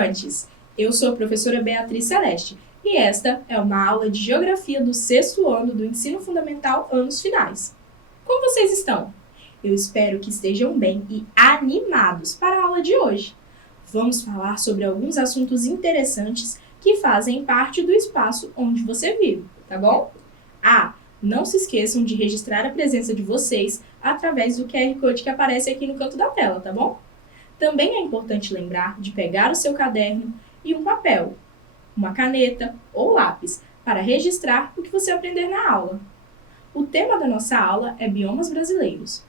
estudantes! Eu sou a professora Beatriz Celeste e esta é uma aula de Geografia do 6º ano do Ensino Fundamental Anos Finais. Como vocês estão? Eu espero que estejam bem e animados para a aula de hoje. Vamos falar sobre alguns assuntos interessantes que fazem parte do espaço onde você vive, tá bom? Não se esqueçam de registrar a presença de vocês através do QR Code que aparece aqui no canto da tela, tá bom? Também é importante lembrar de pegar o seu caderno e um papel, uma caneta ou lápis para registrar o que você aprender na aula. O tema da nossa aula é Biomas Brasileiros.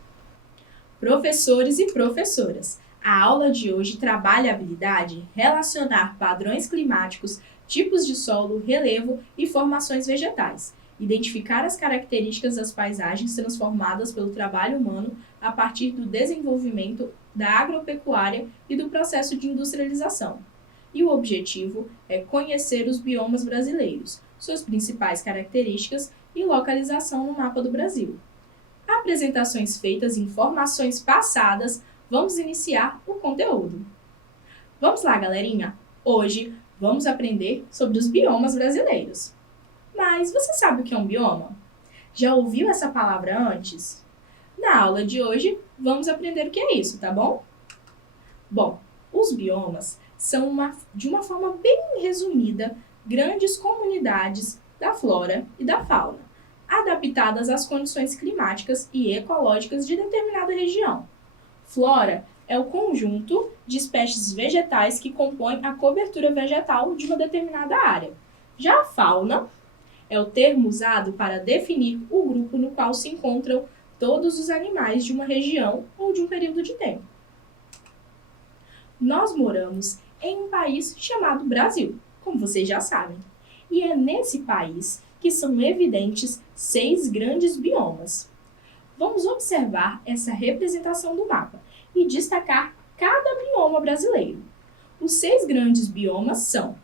Professores e professoras, a aula de hoje trabalha a habilidade de relacionar padrões climáticos, tipos de solo, relevo e formações vegetais. Identificar as características das paisagens transformadas pelo trabalho humano a partir do desenvolvimento da agropecuária e do processo de industrialização. E o objetivo é conhecer os biomas brasileiros, suas principais características e localização no mapa do Brasil. Apresentações feitas em informações passadas, vamos iniciar o conteúdo. Vamos lá, galerinha! Hoje vamos aprender sobre os biomas brasileiros. Mas você sabe o que é um bioma? Já ouviu essa palavra antes? Na aula de hoje, vamos aprender o que é isso, tá bom? Bom, os biomas são, de uma forma bem resumida, grandes comunidades da flora e da fauna, adaptadas às condições climáticas e ecológicas de determinada região. Flora é o conjunto de espécies vegetais que compõem a cobertura vegetal de uma determinada área. Já a fauna é o termo usado para definir o grupo no qual se encontram todos os animais de uma região ou de um período de tempo. Nós moramos em um país chamado Brasil, como vocês já sabem. E é nesse país que são evidentes 6 grandes biomas. Vamos observar essa representação do mapa e destacar cada bioma brasileiro. Os 6 grandes biomas são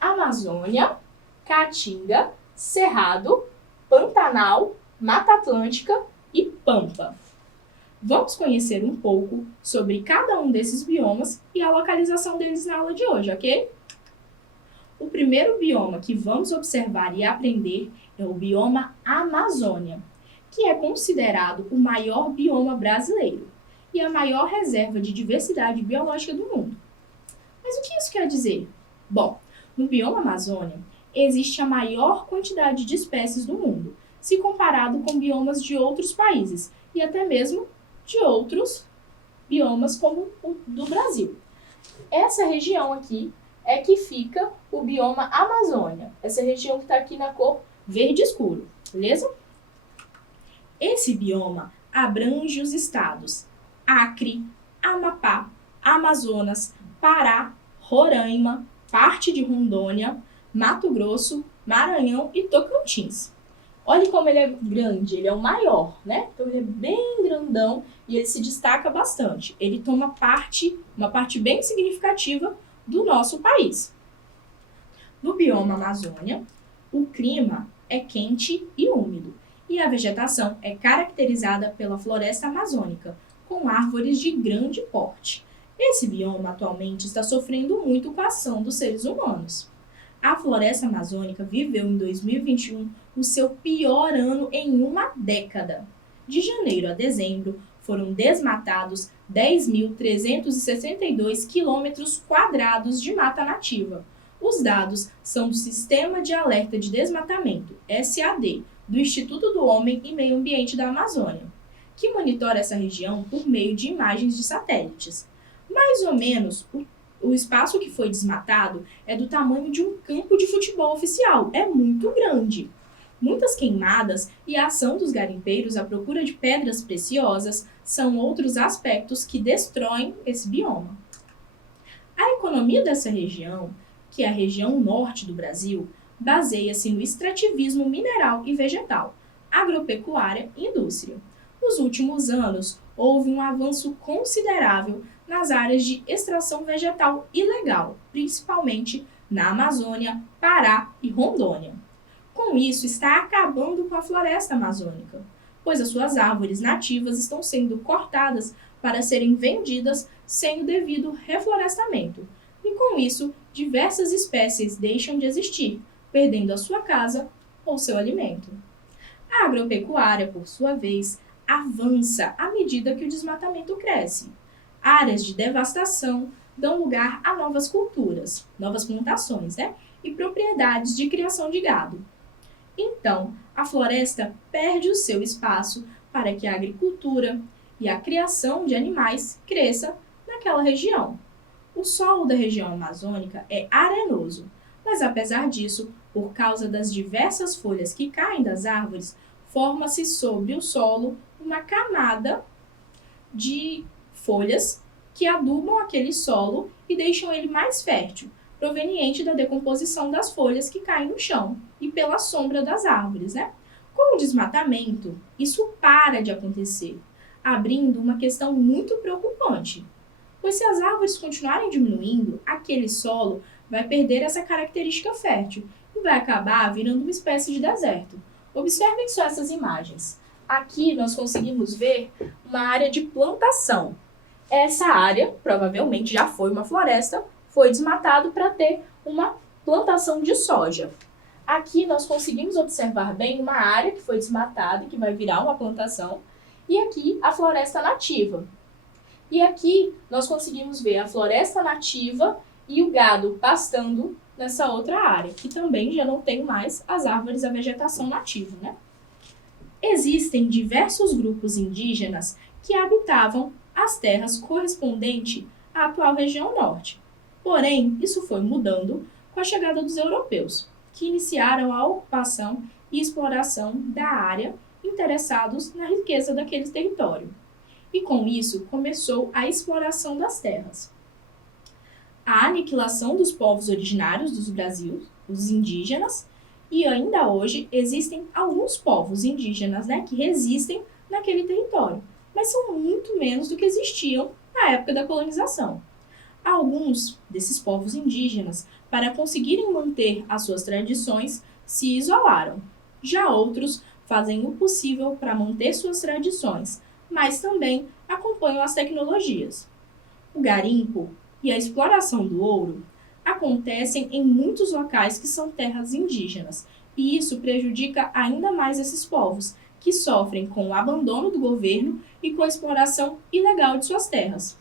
Amazônia, Caatinga, Cerrado, Pantanal, Mata Atlântica e Pampa. Vamos conhecer um pouco sobre cada um desses biomas e a localização deles na aula de hoje, ok? O primeiro bioma que vamos observar e aprender é o bioma Amazônia, que é considerado o maior bioma brasileiro e a maior reserva de diversidade biológica do mundo. Mas o que isso quer dizer? Bom, no bioma Amazônia, existe a maior quantidade de espécies do mundo, se comparado com biomas de outros países e até mesmo de outros biomas como o do Brasil. Essa região aqui é que fica o bioma Amazônia, essa região que está aqui na cor verde escuro, beleza? Esse bioma abrange os estados Acre, Amapá, Amazonas, Pará, Roraima, parte de Rondônia, Mato Grosso, Maranhão e Tocantins. Olha como ele é grande, ele é o maior, né? Então ele é bem grandão e ele se destaca bastante. Ele toma uma parte bem significativa do nosso país. No bioma Amazônia, o clima é quente e úmido e a vegetação é caracterizada pela floresta amazônica, com árvores de grande porte. Esse bioma atualmente está sofrendo muito com a ação dos seres humanos. A floresta amazônica viveu em 2021 o seu pior ano em uma década. De janeiro a dezembro, foram desmatados 10.362 km² de mata nativa. Os dados são do Sistema de Alerta de Desmatamento, SAD, do Instituto do Homem e Meio Ambiente da Amazônia, que monitora essa região por meio de imagens de satélites. Mais ou menos, o espaço que foi desmatado é do tamanho de um campo de futebol oficial. É muito grande. Muitas queimadas e a ação dos garimpeiros à procura de pedras preciosas são outros aspectos que destroem esse bioma. A economia dessa região, que é a região norte do Brasil, baseia-se no extrativismo mineral e vegetal, agropecuária e indústria. Nos últimos anos, houve um avanço considerável nas áreas de extração vegetal ilegal, principalmente na Amazônia, Pará e Rondônia. Com isso, está acabando com a floresta amazônica, pois as suas árvores nativas estão sendo cortadas para serem vendidas sem o devido reflorestamento. E com Com isso, diversas espécies deixam de existir, perdendo a sua casa ou seu alimento. A agropecuária, por sua vez, avança à medida que o desmatamento cresce. Áreas de devastação dão lugar a novas culturas, novas plantações, e propriedades de criação de gado. Então, a floresta perde o seu espaço para que a agricultura e a criação de animais cresça naquela região. O solo da região amazônica é arenoso, mas apesar disso, por causa das diversas folhas que caem das árvores, forma-se sobre o solo uma camada de folhas que adubam aquele solo e deixam ele mais fértil, proveniente da decomposição das folhas que caem no chão e pela sombra das árvores, Com o desmatamento, isso para de acontecer, abrindo uma questão muito preocupante. Pois se as árvores continuarem diminuindo, aquele solo vai perder essa característica fértil e vai acabar virando uma espécie de deserto. Observem só essas imagens. Aqui nós conseguimos ver uma área de plantação. Essa área, provavelmente já foi uma floresta, foi desmatado para ter uma plantação de soja. Aqui nós conseguimos observar bem uma área que foi desmatada e que vai virar uma plantação. E aqui a floresta nativa. E aqui nós conseguimos ver a floresta nativa e o gado pastando nessa outra área, que também já não tem mais as árvores, a vegetação nativa, Existem diversos grupos indígenas que habitavam as terras correspondentes à atual região norte. Porém, isso foi mudando com a chegada dos europeus, que iniciaram a ocupação e exploração da área, interessados na riqueza daquele território. E com isso começou a exploração das terras. A aniquilação dos povos originários do Brasil, os indígenas, e ainda hoje existem alguns povos indígenas que resistem naquele território, mas são muito menos do que existiam na época da colonização. Alguns desses povos indígenas, para conseguirem manter as suas tradições, se isolaram. Já outros fazem o possível para manter suas tradições, mas também acompanham as tecnologias. O garimpo e a exploração do ouro acontecem em muitos locais que são terras indígenas, e isso prejudica ainda mais esses povos, que sofrem com o abandono do governo e com a exploração ilegal de suas terras.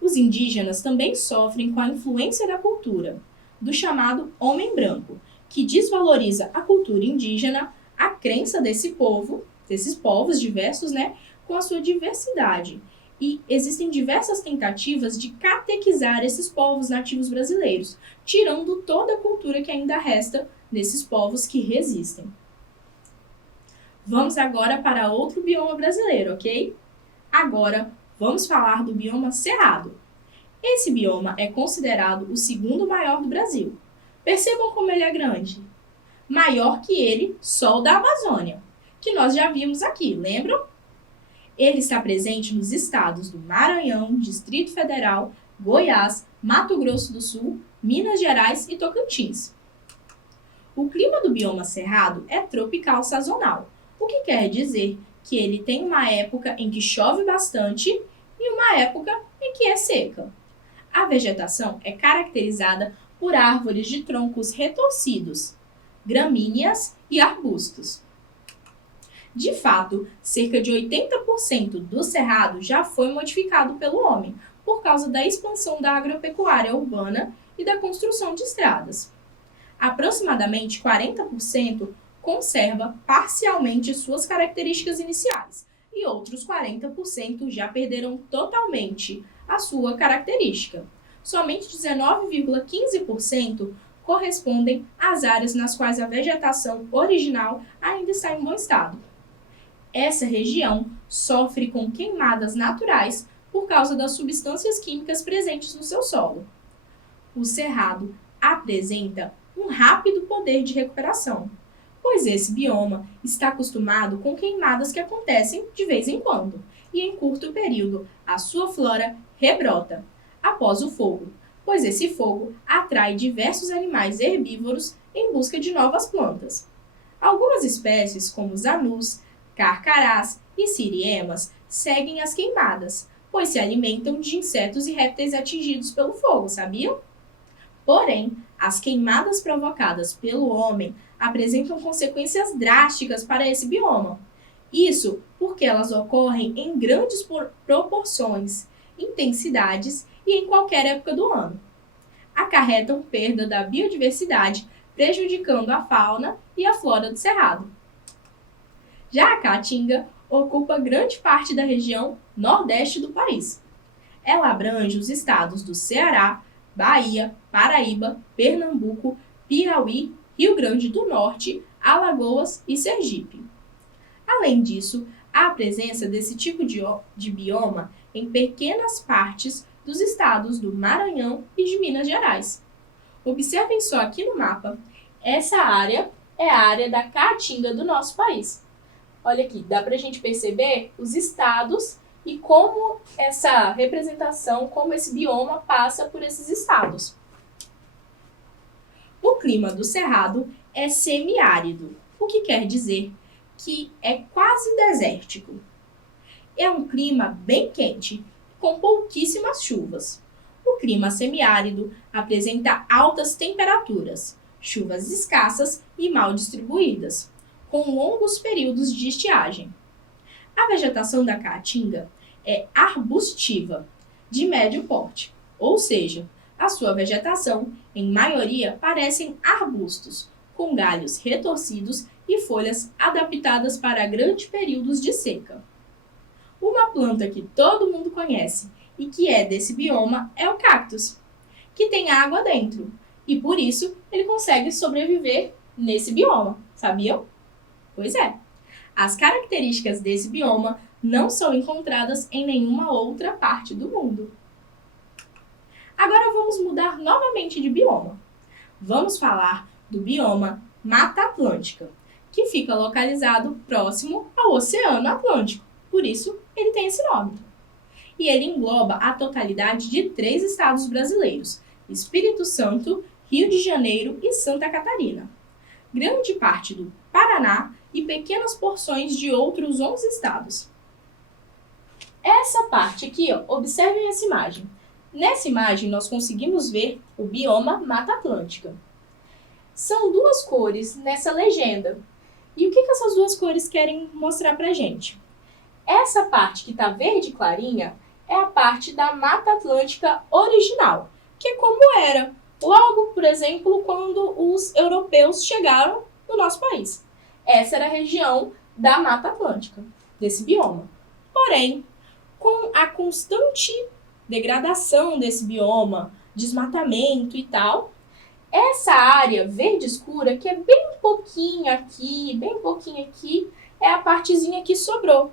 Os indígenas também sofrem com a influência da cultura, do chamado homem branco, que desvaloriza a cultura indígena, a crença desses povos diversos, com a sua diversidade. E existem diversas tentativas de catequizar esses povos nativos brasileiros, tirando toda a cultura que ainda resta nesses povos que resistem. Vamos agora para outro bioma brasileiro, ok? Agora, vamos falar do bioma Cerrado. Esse bioma é considerado o segundo maior do Brasil. Percebam como ele é grande. Maior que ele, só o da Amazônia, que nós já vimos aqui, lembram? Ele está presente nos estados do Maranhão, Distrito Federal, Goiás, Mato Grosso do Sul, Minas Gerais e Tocantins. O clima do bioma Cerrado é tropical sazonal, o que quer dizer que ele tem uma época em que chove bastante e uma época em que é seca. A vegetação é caracterizada por árvores de troncos retorcidos, gramíneas e arbustos. De fato, cerca de 80% do cerrado já foi modificado pelo homem, por causa da expansão da agropecuária urbana e da construção de estradas. Aproximadamente 40% conserva parcialmente suas características iniciais, e outros 40% já perderam totalmente a sua característica. Somente 19,15% correspondem às áreas nas quais a vegetação original ainda está em bom estado. Essa região sofre com queimadas naturais por causa das substâncias químicas presentes no seu solo. O cerrado apresenta um rápido poder de recuperação, pois esse bioma está acostumado com queimadas que acontecem de vez em quando, e em curto período a sua flora rebrota após o fogo, pois esse fogo atrai diversos animais herbívoros em busca de novas plantas. Algumas espécies, como os anus, carcarás e siriemas, seguem as queimadas, pois se alimentam de insetos e répteis atingidos pelo fogo, sabiam? Porém, as queimadas provocadas pelo homem apresentam consequências drásticas para esse bioma. Isso porque elas ocorrem em grandes proporções, intensidades e em qualquer época do ano. Acarretam perda da biodiversidade, prejudicando a fauna e a flora do cerrado. Já a caatinga ocupa grande parte da região nordeste do país. Ela abrange os estados do Ceará, Bahia, Paraíba, Pernambuco, Piauí, Rio Grande do Norte, Alagoas e Sergipe. Além disso, há a presença desse tipo de bioma em pequenas partes dos estados do Maranhão e de Minas Gerais. Observem só aqui no mapa, essa área é a área da caatinga do nosso país. Olha aqui, dá para a gente perceber os estados e como essa representação, como esse bioma passa por esses estados. O clima do Cerrado é semiárido, o que quer dizer que é quase desértico. É um clima bem quente, com pouquíssimas chuvas. O clima semiárido apresenta altas temperaturas, chuvas escassas e mal distribuídas, com longos períodos de estiagem. A vegetação da caatinga é arbustiva, de médio porte, ou seja, a sua vegetação, em maioria, parecem arbustos, com galhos retorcidos e folhas adaptadas para grandes períodos de seca. Uma planta que todo mundo conhece e que é desse bioma é o cactus, que tem água dentro, e por isso ele consegue sobreviver nesse bioma, sabiam? Pois é. As características desse bioma não são encontradas em nenhuma outra parte do mundo. Agora vamos mudar novamente de bioma. Vamos falar do bioma Mata Atlântica, que fica localizado próximo ao Oceano Atlântico, por isso ele tem esse nome. E ele engloba a totalidade de 3 estados brasileiros: Espírito Santo, Rio de Janeiro e Santa Catarina. Grande parte do Paraná e pequenas porções de outros 11 estados. Essa parte aqui, observem essa imagem. Nessa imagem, nós conseguimos ver o bioma Mata Atlântica. São 2 cores nessa legenda. E o que essas 2 cores querem mostrar pra gente? Essa parte que está verde clarinha é a parte da Mata Atlântica original, que é como era logo, por exemplo, quando os europeus chegaram no nosso país. Essa era a região da Mata Atlântica, desse bioma. Porém, com a constante degradação desse bioma, desmatamento e tal, essa área verde escura, que é bem pouquinho aqui, é a partezinha que sobrou.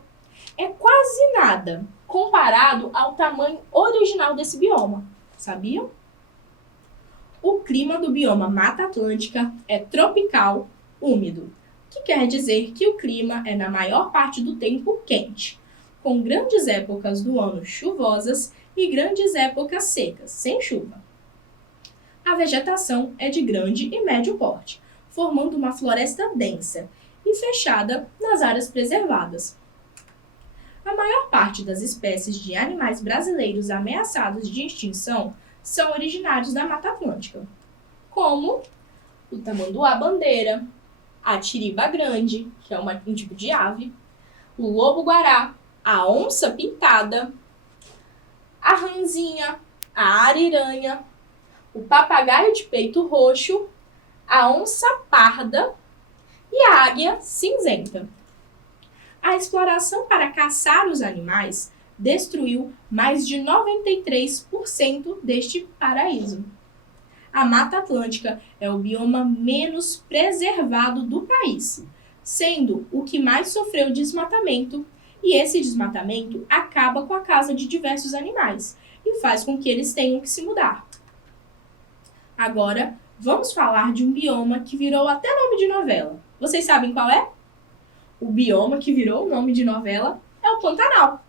É quase nada comparado ao tamanho original desse bioma, sabiam? O clima do bioma Mata Atlântica é tropical, úmido, que quer dizer que o clima é na maior parte do tempo quente, com grandes épocas do ano chuvosas e grandes épocas secas, sem chuva. A vegetação é de grande e médio porte, formando uma floresta densa e fechada nas áreas preservadas. A maior parte das espécies de animais brasileiros ameaçados de extinção são originários da Mata Atlântica, como o tamanduá-bandeira, a tiriba grande, que é um tipo de ave, o lobo-guará, a onça-pintada, a ranzinha, a ariranha, o papagaio de peito roxo, a onça-parda e a águia cinzenta. A exploração para caçar os animais destruiu mais de 93% deste paraíso. A Mata Atlântica é o bioma menos preservado do país, sendo o que mais sofreu desmatamento, e esse desmatamento acaba com a casa de diversos animais e faz com que eles tenham que se mudar. Agora, vamos falar de um bioma que virou até nome de novela. Vocês sabem qual é? O bioma que virou o nome de novela é o Pantanal.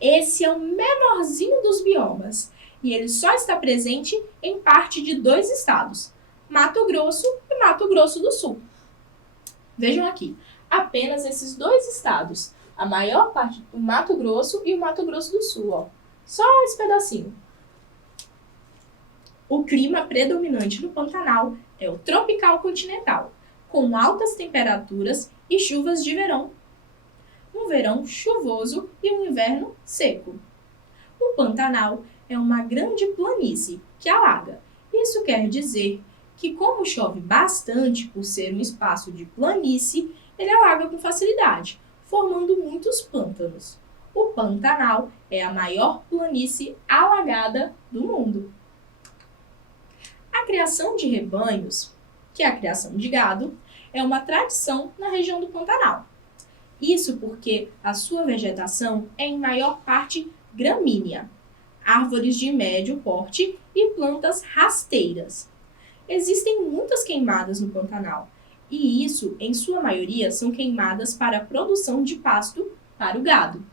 Esse é o menorzinho dos biomas e ele só está presente em parte de 2 estados, Mato Grosso e Mato Grosso do Sul. Vejam aqui, apenas esses 2 estados, a maior parte do Mato Grosso e o Mato Grosso do Sul, ó. Só esse pedacinho. O clima predominante no Pantanal é o tropical continental, com altas temperaturas e chuvas de verão. Um verão chuvoso e um inverno seco. O Pantanal é uma grande planície que alaga. Isso quer dizer que, como chove bastante por ser um espaço de planície, ele alaga com facilidade, formando muitos pântanos. O Pantanal é a maior planície alagada do mundo. A criação de rebanhos, que é a criação de gado, é uma tradição na região do Pantanal. Isso porque a sua vegetação é em maior parte gramínea, árvores de médio porte e plantas rasteiras. Existem muitas queimadas no Pantanal, e isso, em sua maioria, são queimadas para a produção de pasto para o gado.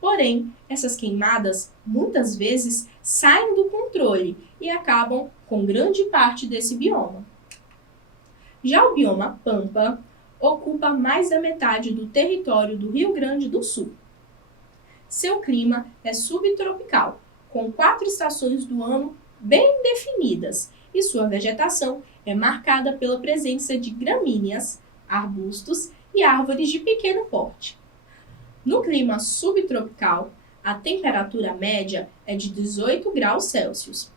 Porém, essas queimadas muitas vezes saem do controle e acabam com grande parte desse bioma. Já o bioma Pampa ocupa mais da metade do território do Rio Grande do Sul. Seu clima é subtropical, com 4 estações do ano bem definidas, e sua vegetação é marcada pela presença de gramíneas, arbustos e árvores de pequeno porte. No clima subtropical, a temperatura média é de 18 graus Celsius.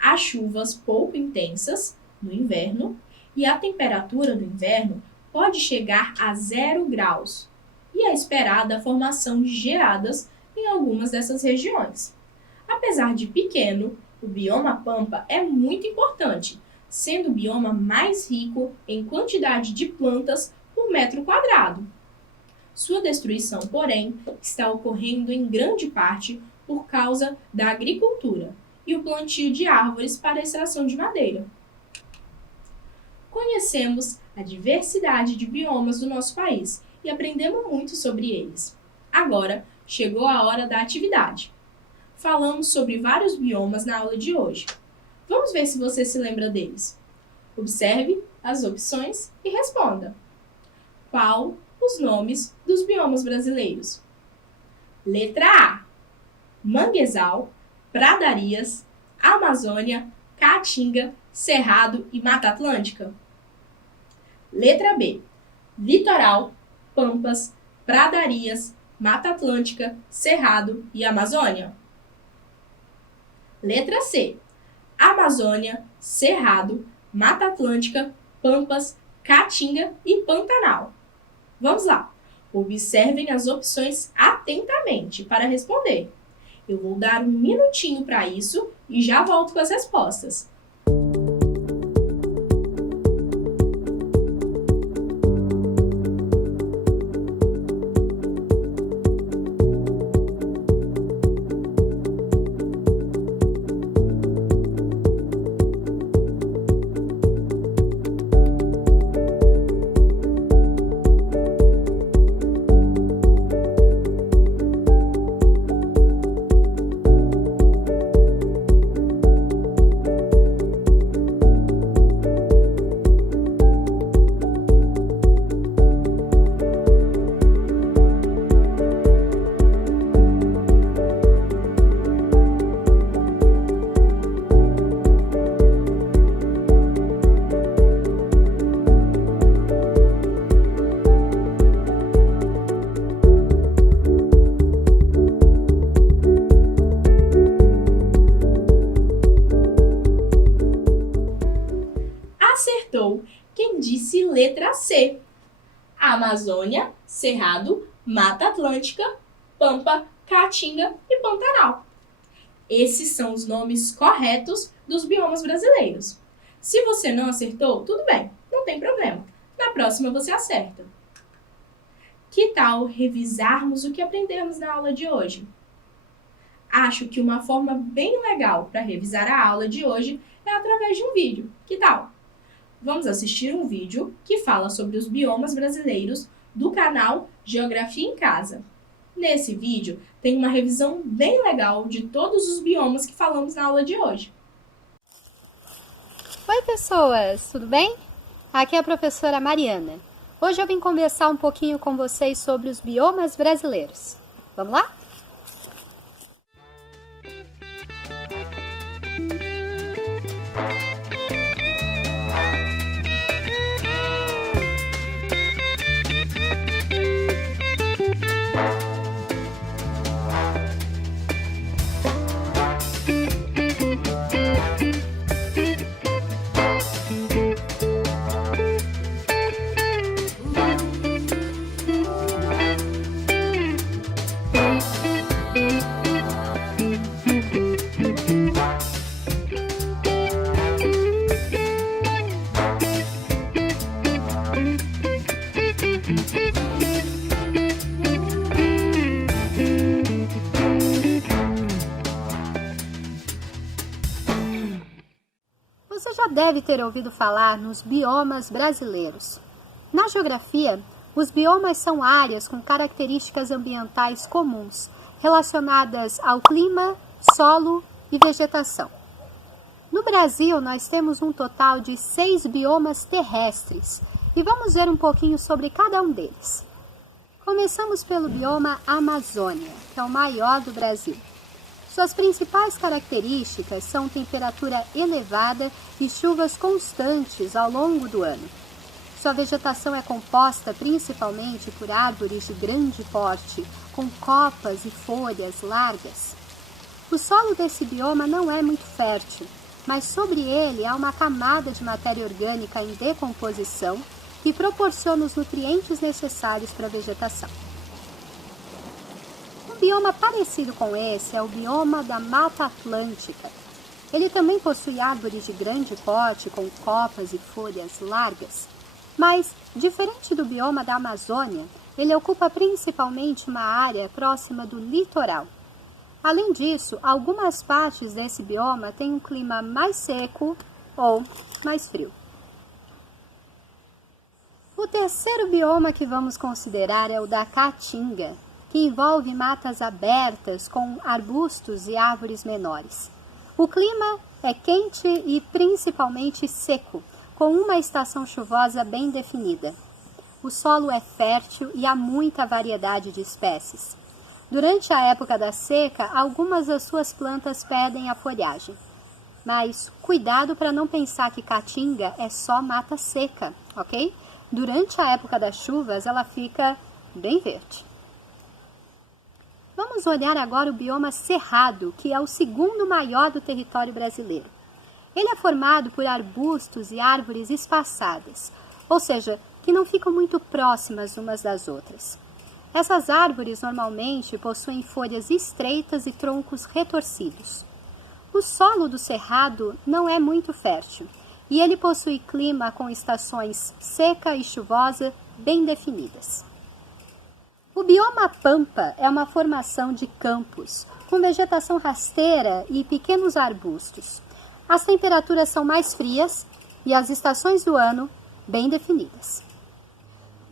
Há chuvas pouco intensas no inverno e a temperatura do inverno pode chegar a 0 graus e é esperada a formação de geadas em algumas dessas regiões. Apesar de pequeno, o bioma Pampa é muito importante, sendo o bioma mais rico em quantidade de plantas por metro quadrado. Sua destruição, porém, está ocorrendo em grande parte por causa da agricultura e o plantio de árvores para a extração de madeira. Conhecemos a diversidade de biomas do nosso país e aprendemos muito sobre eles. Agora, chegou a hora da atividade. Falamos sobre vários biomas na aula de hoje. Vamos ver se você se lembra deles. Observe as opções e responda. Qual os nomes dos biomas brasileiros? Letra A: Manguezal, Pradarias, Amazônia, Caatinga, Cerrado e Mata Atlântica. Letra B: Litoral, Pampas, Pradarias, Mata Atlântica, Cerrado e Amazônia. Letra C: Amazônia, Cerrado, Mata Atlântica, Pampas, Caatinga e Pantanal. Vamos lá. Observem as opções atentamente para responder. Eu vou dar um minutinho para isso e já volto com as respostas. Acertou quem disse letra C. Amazônia, Cerrado, Mata Atlântica, Pampa, Caatinga e Pantanal. Esses são os nomes corretos dos biomas brasileiros. Se você não acertou, tudo bem, não tem problema. Na próxima você acerta. Que tal revisarmos o que aprendemos na aula de hoje? Acho que uma forma bem legal para revisar a aula de hoje é através de um vídeo. Que tal? Vamos assistir um vídeo que fala sobre os biomas brasileiros do canal Geografia em Casa. Nesse vídeo tem uma revisão bem legal de todos os biomas que falamos na aula de hoje. Oi pessoas, tudo bem? Aqui é a professora Mariana. Hoje eu vim conversar um pouquinho com vocês sobre os biomas brasileiros. Vamos lá? Você já deve ter ouvido falar nos biomas brasileiros. Na geografia, os biomas são áreas com características ambientais comuns, relacionadas ao clima, solo e vegetação. No Brasil, nós temos um total de 6 biomas terrestres e vamos ver um pouquinho sobre cada um deles. Começamos pelo bioma Amazônia, que é o maior do Brasil. Suas principais características são temperatura elevada e chuvas constantes ao longo do ano. Sua vegetação é composta principalmente por árvores de grande porte, com copas e folhas largas. O solo desse bioma não é muito fértil, mas sobre ele há uma camada de matéria orgânica em decomposição que proporciona os nutrientes necessários para a vegetação. Um bioma parecido com esse é o bioma da Mata Atlântica. Ele também possui árvores de grande porte com copas e folhas largas, mas, diferente do bioma da Amazônia, ele ocupa principalmente uma área próxima do litoral. Além disso, algumas partes desse bioma têm um clima mais seco ou mais frio. O terceiro bioma que vamos considerar é o da Caatinga, que envolve matas abertas com arbustos e árvores menores. O clima é quente e principalmente seco, com uma estação chuvosa bem definida. O solo é fértil e há muita variedade de espécies. Durante a época da seca, algumas das suas plantas perdem a folhagem. Mas cuidado para não pensar que Caatinga é só mata seca, ok? Durante a época das chuvas, ela fica bem verde. Vamos olhar agora o bioma Cerrado, que é o segundo maior do território brasileiro. Ele é formado por arbustos e árvores espaçadas, ou seja, que não ficam muito próximas umas das outras. Essas árvores normalmente possuem folhas estreitas e troncos retorcidos. O solo do Cerrado não é muito fértil e ele possui clima com estações seca e chuvosa bem definidas. O bioma Pampa é uma formação de campos, com vegetação rasteira e pequenos arbustos. As temperaturas são mais frias e as estações do ano bem definidas.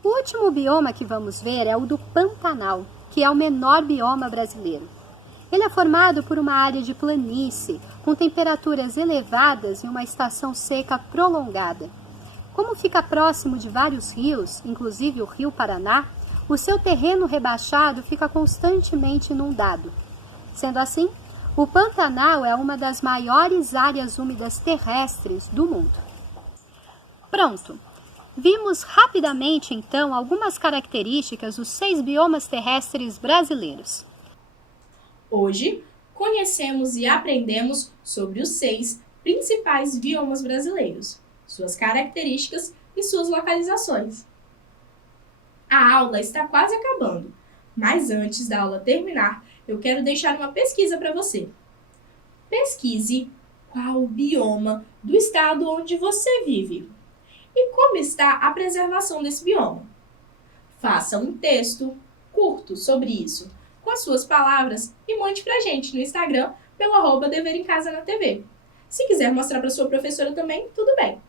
O último bioma que vamos ver é o do Pantanal, que é o menor bioma brasileiro. Ele é formado por uma área de planície, com temperaturas elevadas e uma estação seca prolongada. Como fica próximo de vários rios, inclusive o Rio Paraná, o seu terreno rebaixado fica constantemente inundado. Sendo assim, o Pantanal é uma das maiores áreas úmidas terrestres do mundo. Pronto! Vimos rapidamente, então, algumas características dos 6 biomas terrestres brasileiros. Hoje, conhecemos e aprendemos sobre os 6 principais biomas brasileiros, suas características e suas localizações. A aula está quase acabando, mas antes da aula terminar, eu quero deixar uma pesquisa para você. Pesquise qual o bioma do estado onde você vive e como está a preservação desse bioma. Faça um texto curto sobre isso, com as suas palavras, e mande pra gente no Instagram pelo @deverimcasa-na-tv. Se quiser mostrar para sua professora também, tudo bem.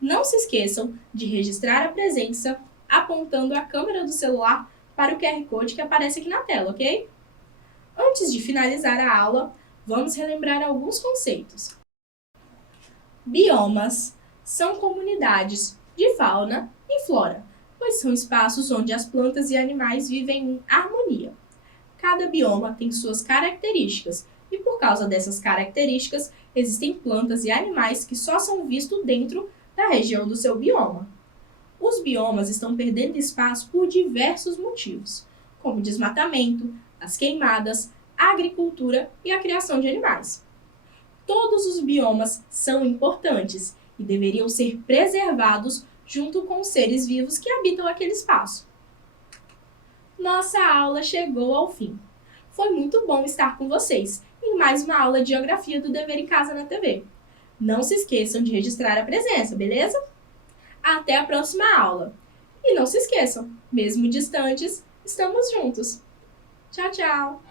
Não se esqueçam de registrar a presença apontando a câmera do celular para o QR Code que aparece aqui na tela, ok? Antes de finalizar a aula, vamos relembrar alguns conceitos. Biomas são comunidades de fauna e flora, pois são espaços onde as plantas e animais vivem em harmonia. Cada bioma tem suas características e, por causa dessas características, existem plantas e animais que só são vistos dentro da região do seu bioma. Os biomas estão perdendo espaço por diversos motivos, como desmatamento, as queimadas, a agricultura e a criação de animais. Todos os biomas são importantes e deveriam ser preservados junto com os seres vivos que habitam aquele espaço. Nossa aula chegou ao fim. Foi muito bom estar com vocês em mais uma aula de Geografia do Dever em Casa na TV. Não se esqueçam de registrar a presença, beleza? Até a próxima aula. E não se esqueçam, mesmo distantes, estamos juntos. Tchau, tchau!